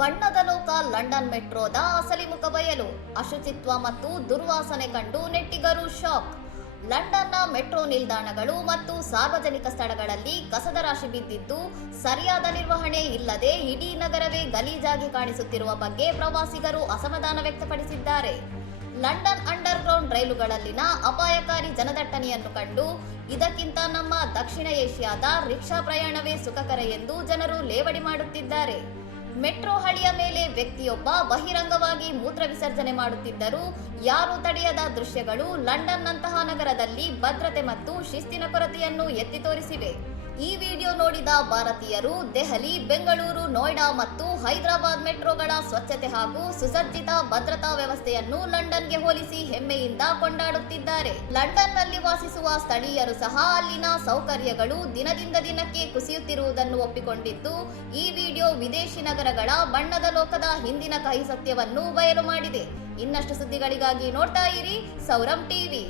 ಬಣ್ಣದ ಲೋಕ ಲಂಡನ್ ಮೆಟ್ರೋದ ಅಸಲಿ ಮುಖ ಬಯಲು. ಅಶುಚಿತ್ವ ಮತ್ತು ದುರ್ವಾಸನೆ ಕಂಡು ನೆಟ್ಟಿಗರು ಶಾಕ್. ಲಂಡನ್ನ ಮೆಟ್ರೋ ನಿಲ್ದಾಣಗಳು ಮತ್ತು ಸಾರ್ವಜನಿಕ ಸ್ಥಳಗಳಲ್ಲಿ ಕಸದ ರಾಶಿ ಬಿದ್ದಿದ್ದು, ಸರಿಯಾದ ನಿರ್ವಹಣೆ ಇಲ್ಲದೆ ಇಡೀ ನಗರವೇ ಗಲೀಜಾಗಿ ಕಾಣಿಸುತ್ತಿರುವ ಬಗ್ಗೆ ಪ್ರವಾಸಿಗರು ಅಸಮಾಧಾನ ವ್ಯಕ್ತಪಡಿಸಿದ್ದಾರೆ. ಲಂಡನ್ ಅಂಡರ್ ಗ್ರೌಂಡ್ ರೈಲುಗಳಲ್ಲಿನ ಅಪಾಯಕಾರಿ ಜನದಟ್ಟಣೆಯನ್ನು ಕಂಡು ಇದಕ್ಕಿಂತ ನಮ್ಮ ದಕ್ಷಿಣ ಏಷ್ಯಾದ ರಿಕ್ಷಾ ಪ್ರಯಾಣವೇ ಸುಖಕರ ಎಂದು ಜನರು ಲೇವಡಿ ಮಾಡುತ್ತಿದ್ದಾರೆ. ಮೆಟ್ರೋ ಹಳಿಯ ಮೇಲೆ ವ್ಯಕ್ತಿಯೊಬ್ಬ ಬಹಿರಂಗವಾಗಿ ಮೂತ್ರ ವಿಸರ್ಜನೆ ಮಾಡುತ್ತಿದ್ದರೂ ಯಾರೂ ತಡೆಯದ ದೃಶ್ಯಗಳು ಲಂಡನ್ನಂತಹ ನಗರದಲ್ಲಿ ಭದ್ರತೆ ಮತ್ತು ಶಿಸ್ತಿನ ಕೊರತೆಯನ್ನು ಎತ್ತಿ ತೋರಿಸಿವೆ. ಈ ವಿಡಿಯೋ ನೋಡಿದ ಭಾರತೀಯರು ದೆಹಲಿ, ಬೆಂಗಳೂರು, ನೋಯ್ಡಾ ಮತ್ತು ಹೈದರಾಬಾದ್ ಮೆಟ್ರೋಗಳ ಸ್ವಚ್ಛತೆ ಹಾಗೂ ಸುಸಜ್ಜಿತ ಭದ್ರತಾ ವ್ಯವಸ್ಥೆಯನ್ನು ಲಂಡನ್ಗೆ ಹೋಲಿಸಿ ಹೆಮ್ಮೆಯಿಂದ ಕೊಂಡಾಡುತ್ತಿದ್ದಾರೆ. ಲಂಡನ್ನಲ್ಲಿ ವಾಸಿಸುವ ಸ್ಥಳೀಯರು ಸಹ ಅಲ್ಲಿನ ಸೌಕರ್ಯಗಳು ದಿನದಿಂದ ದಿನಕ್ಕೆ ಕುಸಿಯುತ್ತಿರುವುದನ್ನು ಒಪ್ಪಿಕೊಂಡಿದ್ದು, ಈ ವಿಡಿಯೋ ವಿದೇಶಿ ನಗರಗಳ ಬಣ್ಣದ ಲೋಕದ ಹಿಂದಿನ ಕಹಿ ಸತ್ಯವನ್ನು ಬಯಲು ಮಾಡಿದೆ. ಇನ್ನಷ್ಟು ಸುದ್ದಿಗಳಿಗಾಗಿ ನೋಡ್ತಾ ಇರಿ ಸೌರಂ ಟಿವಿ.